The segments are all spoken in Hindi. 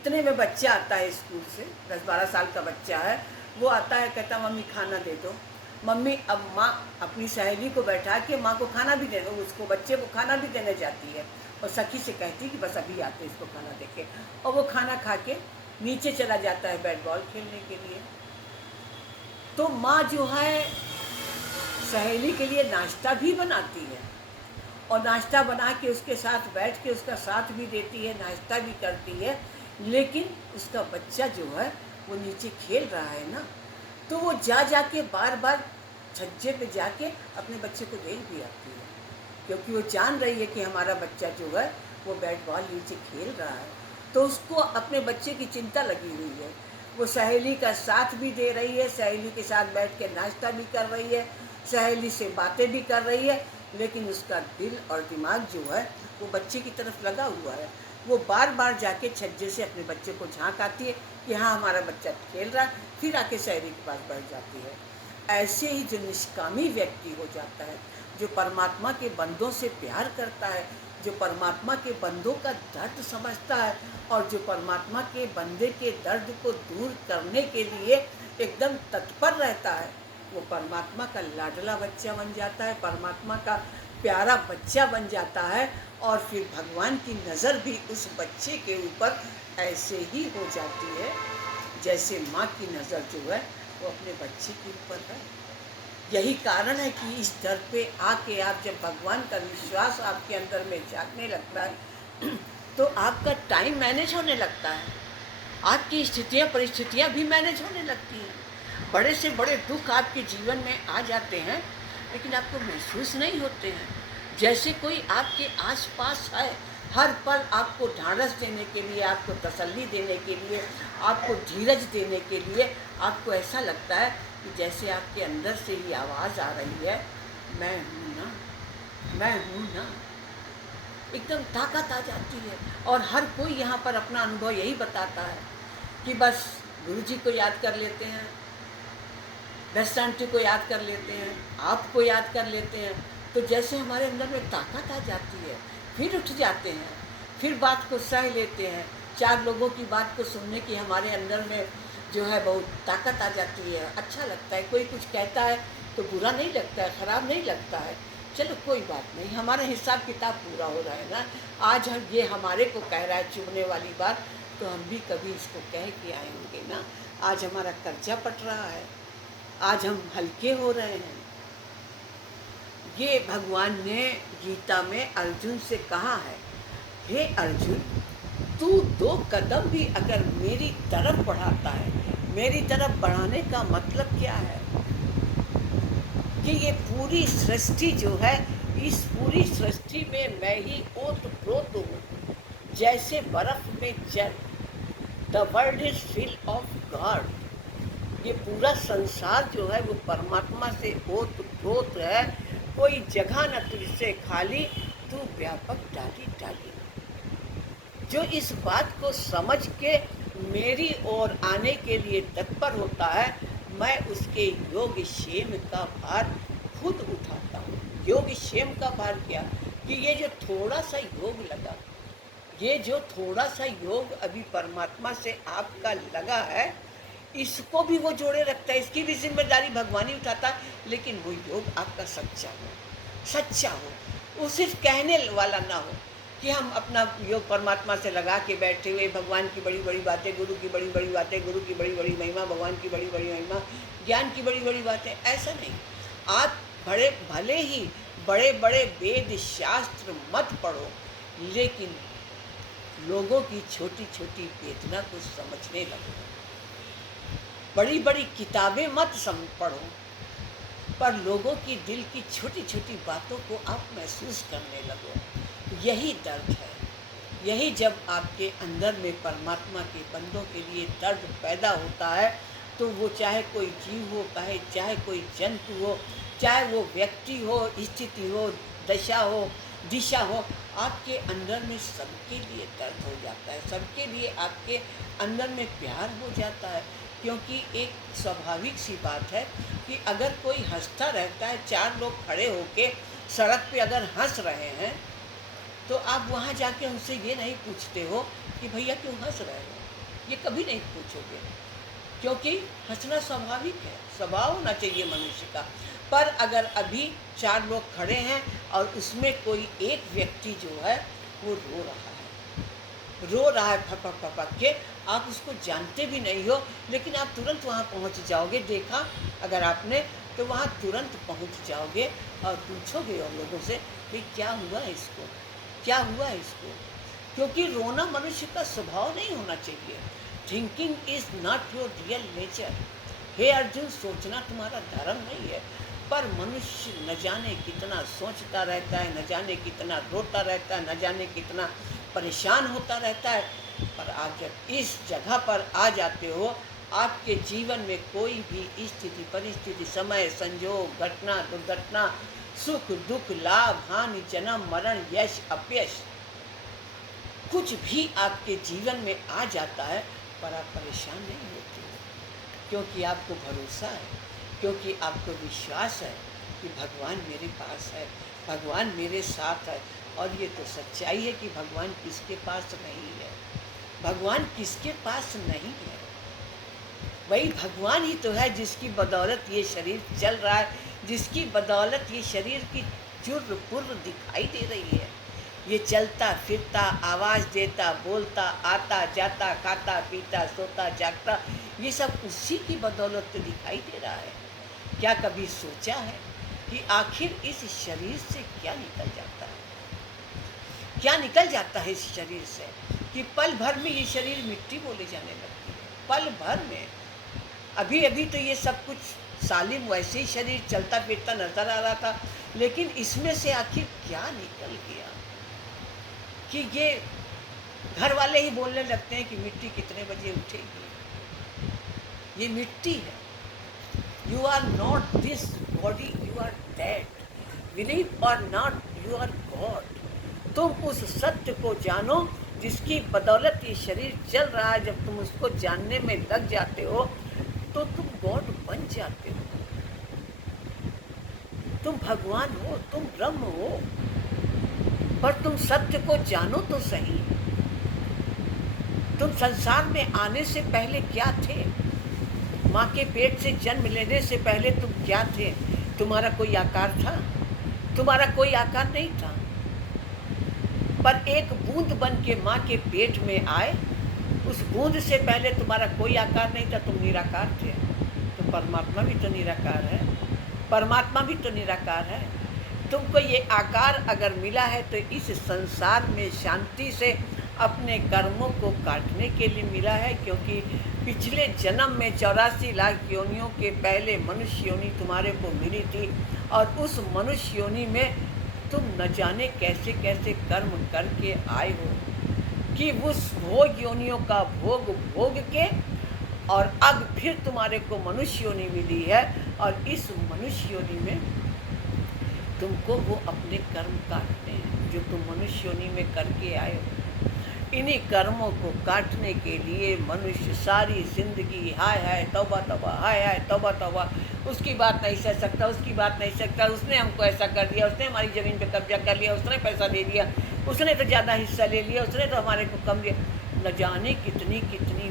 इतने में बच्चा आता है स्कूल से, 10-12 साल का बच्चा है। वो आता है, कहता मम्मी खाना दे दो। मम्मी, अब माँ अपनी सहेली को बैठा के माँ को खाना भी दे दो, उसको बच्चे को खाना भी देने जाती है और सखी से कहती कि बस अभी आते इसको खाना दे के, और वो खाना खा के नीचे चला जाता है बैट बॉल खेलने के लिए। तो माँ जो है सहेली के लिए नाश्ता भी बनाती है और नाश्ता बना के उसके साथ बैठ के उसका साथ भी देती है, नाश्ता भी करती है। लेकिन उसका बच्चा जो है वो नीचे खेल रहा है ना, तो वो जा के बार बार छज्जे पे जाके अपने बच्चे को देख भी आती है, क्योंकि वो जान रही है कि हमारा बच्चा जो है वो बैट बॉल नीचे खेल रहा है। तो उसको अपने बच्चे की चिंता लगी हुई है। वो सहेली का साथ भी दे रही है, सहेली के साथ बैठ के नाश्ता भी कर रही है, सहेली से बातें भी कर रही है, लेकिन उसका दिल और दिमाग जो है वो बच्चे की तरफ लगा हुआ है। वो बार बार जाके छज्जे से अपने बच्चे को झांक आती है कि हाँ हमारा बच्चा खेल रहा है, फिर आके सहेली के पास बैठ जाती है। ऐसे ही जो निष्कामी व्यक्ति हो जाता है, जो परमात्मा के बंदों से प्यार करता है, जो परमात्मा के बंदों का दर्द समझता है और जो परमात्मा के बंदे के दर्द को दूर करने के लिए एकदम तत्पर रहता है, वो परमात्मा का लाडला बच्चा बन जाता है, परमात्मा का प्यारा बच्चा बन जाता है। और फिर भगवान की नज़र भी उस बच्चे के ऊपर ऐसे ही हो जाती है जैसे माँ की नज़र जो है वो अपने बच्चे के ऊपर है। यही कारण है कि इस दर पे आके आप जब भगवान का विश्वास आपके अंदर में जागने लगता है तो आपका टाइम मैनेज होने लगता है, आपकी स्थितियाँ परिस्थितियाँ भी मैनेज होने लगती हैं। बड़े से बड़े दुख आपके जीवन में आ जाते हैं लेकिन आपको महसूस नहीं होते हैं, जैसे कोई आपके आसपास है, हर पल आपको ढाढ़स देने के लिए, आपको तसल्ली देने के लिए, आपको धीरज देने के लिए। आपको ऐसा लगता है कि जैसे आपके अंदर से ही आवाज़ आ रही है, मैं हूँ ना, मैं हूँ ना। एकदम ताकत आ जाती है। और हर कोई यहाँ पर अपना अनुभव यही बताता है कि बस गुरु जी को याद कर लेते हैं, दस आंटी को याद कर लेते हैं, आपको याद कर लेते हैं, तो जैसे हमारे अंदर में ताकत आ जाती है, फिर उठ जाते हैं, फिर बात को सह लेते हैं। चार लोगों की बात को सुनने की हमारे अंदर में जो है बहुत ताकत आ जाती है, अच्छा लगता है। कोई कुछ कहता है तो बुरा नहीं लगता है, ख़राब नहीं लगता है, चलो कोई बात नहीं, हमारा हिसाब किताब पूरा हो रहा है ना। आज हम ये हमारे को कह रहा है चुभने वाली बात, तो हम भी कभी इसको कह के आएंगे ना। आज हमारा कर्जा पट रहा है, आज हम हल्के हो रहे हैं। ये भगवान ने गीता में अर्जुन से कहा है, हे अर्जुन, तू 2 कदम भी अगर मेरी तरफ बढ़ाता है, मेरी तरफ बढ़ाने का मतलब क्या है कि ये पूरी सृष्टि जो है, इस पूरी सृष्टि में मैं ही ओतप्रोत हूँ, जैसे बर्फ में जल। The world is full of God. ये पूरा संसार जो है वो परमात्मा से ओतप्रोत है, कोई जगह न तुझसे खाली, तू व्यापक डाली डाली। जो इस बात को समझ के मेरी ओर आने के लिए तत्पर होता है, मैं उसके योग क्षेम का भार खुद उठाता हूँ। योग क्षेम का भार क्या कि ये जो थोड़ा सा योग लगा, ये जो थोड़ा सा योग अभी परमात्मा से आपका लगा है, इसको भी वो जोड़े रखता है, इसकी भी जिम्मेदारी भगवान ही उठाता है। लेकिन वो योग आपका सच्चा हो, सच्चा हो, वो सिर्फ कहने वाला ना हो कि हम अपना योग परमात्मा से लगा के बैठे हुए भगवान की बड़ी बड़ी बातें, गुरु की बड़ी बड़ी बातें, गुरु की बड़ी बड़ी महिमा, भगवान की बड़ी बड़ी महिमा, ज्ञान की बड़ी बड़ी बातें, ऐसा नहीं। आप बड़े भले ही बड़े बड़े वेद शास्त्र मत पढ़ो, लेकिन लोगों की छोटी छोटी वेदना को समझने लगो। बड़ी बड़ी किताबें मत पढ़ो, पर लोगों की दिल की छोटी छोटी बातों को आप महसूस करने लगो। यही दर्द है। यही जब आपके अंदर में परमात्मा के बंदों के लिए दर्द पैदा होता है, तो वो चाहे कोई जीव हो, चाहे कोई जंतु हो, चाहे वो व्यक्ति हो, स्थिति हो, दशा हो, दिशा हो, आपके अंदर में सबके लिए दर्द हो जाता है, सबके लिए आपके अंदर में प्यार हो जाता है। क्योंकि एक स्वाभाविक सी बात है कि अगर कोई हंसता रहता है, चार लोग खड़े होके सड़क पे अगर हंस रहे हैं, तो आप वहाँ जाके उनसे ये नहीं पूछते हो कि भैया क्यों हंस रहे हो, ये कभी नहीं पूछोगे, क्योंकि हंसना स्वाभाविक है, स्वभाव होना चाहिए मनुष्य का। पर अगर अभी 4 लोग खड़े हैं और उसमें कोई एक व्यक्ति जो है वो रो रहा है फपक फपक के, आप उसको जानते भी नहीं हो, लेकिन आप तुरंत वहाँ पहुँच जाओगे, देखा अगर आपने तो वहाँ तुरंत पहुँच जाओगे और पूछोगे उन लोगों से कि क्या हुआ है इसको, क्या हुआ है इसको, क्योंकि रोना मनुष्य का स्वभाव नहीं होना चाहिए। Thinking is not your real nature. हे अर्जुन, सोचना तुम्हारा धर्म नहीं है, पर मनुष्य न जाने कितना सोचता रहता है, न जाने कितना रोता रहता है, न जाने कितना परेशान होता रहता है। पर आप जब इस जगह पर आ जाते हो, आपके जीवन में कोई भी स्थिति परिस्थिति समय संयोग घटना दुर्घटना सुख दुख लाभ हानि जन्म मरण यश अपयश कुछ भी आपके जीवन में आ जाता है, पर आप परेशान नहीं होते हो, क्योंकि आपको भरोसा है, क्योंकि आपको विश्वास है कि भगवान मेरे पास है, भगवान मेरे साथ है। और ये तो सच्चाई है कि भगवान किसके पास नहीं है, भगवान किसके पास नहीं है, वही भगवान ही तो है जिसकी बदौलत ये शरीर चल रहा है, जिसकी बदौलत ये शरीर की चुर्र पुर्र दिखाई दे रही है। ये चलता फिरता आवाज़ देता बोलता आता जाता खाता पीता सोता जागता, ये सब उसी की बदौलत दिखाई दे रहा है। क्या कभी सोचा है कि आखिर इस शरीर से क्या निकल जाता है, क्या निकल जाता है इस शरीर से, कि पल भर में ये शरीर मिट्टी बोले जाने लगती है, पल भर में। अभी अभी तो ये सब कुछ सालिम वैसे ही शरीर चलता फिरता नजर आ रहा था, लेकिन इसमें से आखिर क्या निकल गया कि ये घर वाले ही बोलने लगते हैं कि मिट्टी कितने बजे उठेगी, ये मिट्टी है। You are not this body, you are dead, believe or not you are God. तुम उस सत्य को जानो जिसकी बदौलत ये शरीर चल रहा है। जब तुम उसको जानने में लग जाते हो तो तुम गॉड बन जाते हो, तुम भगवान हो, तुम ब्रह्म हो। पर तुम सत्य को जानो तो सही, तुम संसार में आने से पहले क्या थे, माँ के पेट से जन्म लेने से पहले तुम क्या थे? तुम्हारा कोई आकार था? तुम्हारा कोई आकार नहीं था, पर एक बूंद बन के माँ के पेट में आए, उस बूंद से पहले तुम्हारा कोई आकार नहीं था, तुम निराकार थे। तो परमात्मा भी तो निराकार है, परमात्मा भी तो निराकार है। तुमको ये आकार अगर मिला है तो इस संसार में शांति से अपने कर्मों को काटने के लिए मिला है, क्योंकि पिछले जन्म में 84 लाख योनियों के पहले मनुष्य योनि तुम्हारे को मिली थी, और उस मनुष्य योनि में तुम न जाने कैसे कैसे कर्म करके आए हो कि उस भोग योनियों का भोग भोग के, और अब फिर तुम्हारे को मनुष्य योनि मिली है, और इस मनुष्य योनि में तुमको वो अपने कर्म काटने हैं जो तुम मनुष्य योनि में करके आए हो। इन्हीं कर्मों को काटने के लिए मनुष्य सारी जिंदगी हाय हाय तौबा तौबा, हाय हाय तौबा तौबा, उसकी बात नहीं सह सकता, उसकी बात नहीं सकता, उसने हमको ऐसा कर दिया, उसने हमारी ज़मीन पे कब्जा कर लिया, उसने पैसा दे दिया, उसने तो ज़्यादा हिस्सा ले लिया, उसने तो हमारे को कम दिया। न जाने कितनी कितनी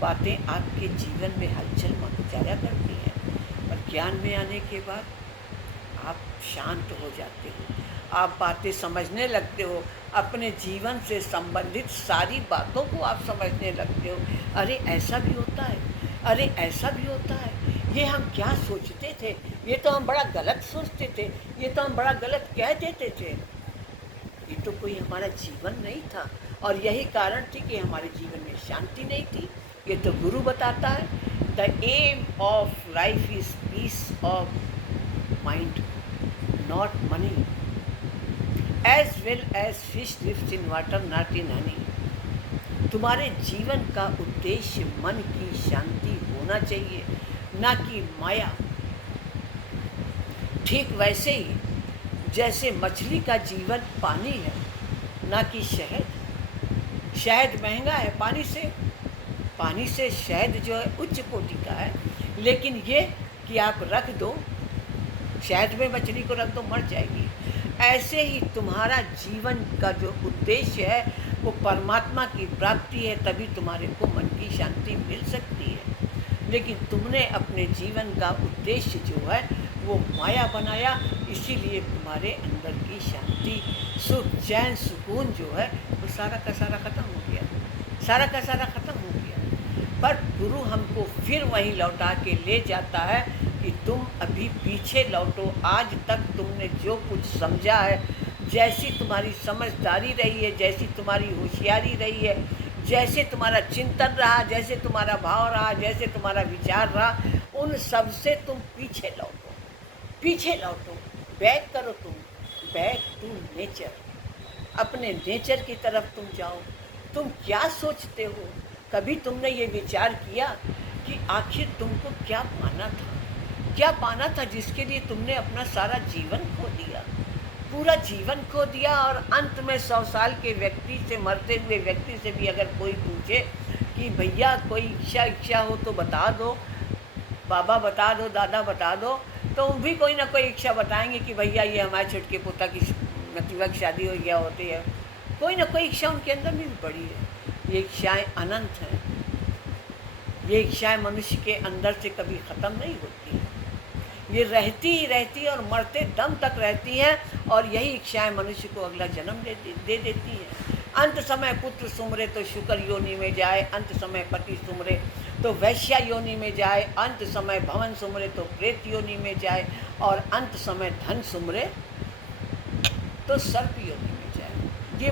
बातें आपके जीवन में हलचल मचाया करती हैं, पर ज्ञान में आने के बाद आप शांत हो जाते हो, आप बातें समझने लगते हो, अपने जीवन से संबंधित सारी बातों को आप समझने लगते हो। अरे ऐसा भी होता है, अरे ऐसा भी होता है, ये हम क्या सोचते थे, ये तो हम बड़ा गलत सोचते थे, ये तो हम बड़ा गलत कह देते थे, ये तो कोई हमारा जीवन नहीं था, और यही कारण थी कि हमारे जीवन में शांति नहीं थी। ये तो गुरु बताता है, the aim of life is peace of mind not money, as well as fish lives in water not in honey. तुम्हारे जीवन का उद्देश्य मन की शांति होना चाहिए, ना कि माया। ठीक वैसे ही जैसे मछली का जीवन पानी है, ना कि शहद। शहद महंगा है पानी से शहद जो है उच्च कोटि का है, लेकिन ये कि आप रख दो, शहद में मछली को रख दो मर जाएगी। ऐसे ही तुम्हारा जीवन का जो उद्देश्य है वो परमात्मा की प्राप्ति है, तभी तुम्हारे को मन की शांति मिल सकती है। लेकिन तुमने अपने जीवन का उद्देश्य जो है वो माया बनाया, इसीलिए तुम्हारे अंदर की शांति, सुख, चैन, सुकून जो है वो सारा का सारा ख़त्म हो गया, सारा का सारा ख़त्म हो गया। पर गुरु हमको फिर वहीं लौटा के ले जाता है कि तुम अभी पीछे लौटो। आज तक तुमने जो कुछ समझा है, जैसी तुम्हारी समझदारी रही है, जैसी तुम्हारी होशियारी रही है, जैसे तुम्हारा चिंतन रहा, जैसे तुम्हारा भाव रहा, जैसे तुम्हारा विचार रहा, उन सब से तुम पीछे लौटो, पीछे लौटो, बैक करो, तुम बैक टू नेचर, अपने नेचर की तरफ तुम जाओ। तुम क्या सोचते हो? कभी तुमने ये विचार किया कि आखिर तुमको क्या पाना था, क्या पाना था जिसके लिए तुमने अपना सारा जीवन खो दिया, पूरा जीवन खो दिया? और अंत में 100 साल के व्यक्ति से, मरते हुए व्यक्ति से भी अगर कोई पूछे कि भैया कोई इच्छा हो तो बता दो, बाबा बता दो, दादा बता दो, तो भी कोई ना कोई इच्छा बताएंगे कि भैया ये हमारे छोटके पोता की नतीवा की शादी हो गया होती है। कोई ना कोई इच्छा उनके अंदर भी पड़ी है। ये इच्छाएं अनंत हैं, ये इच्छाएं मनुष्य के अंदर से कभी ख़त्म नहीं होती हैं, ये रहती ही रहती है और मरते दम तक रहती हैं। और यही इच्छाएं मनुष्य को अगला जन्म दे देती हैं। अंत समय पुत्र सुमरे तो शुक्र योनि में जाए, अंत समय पति सुमरे तो वैश्या योनि में जाए, अंत समय भवन सुमरे तो प्रेत योनि में जाए, और अंत समय धन सुमरे तो सर्प योनि में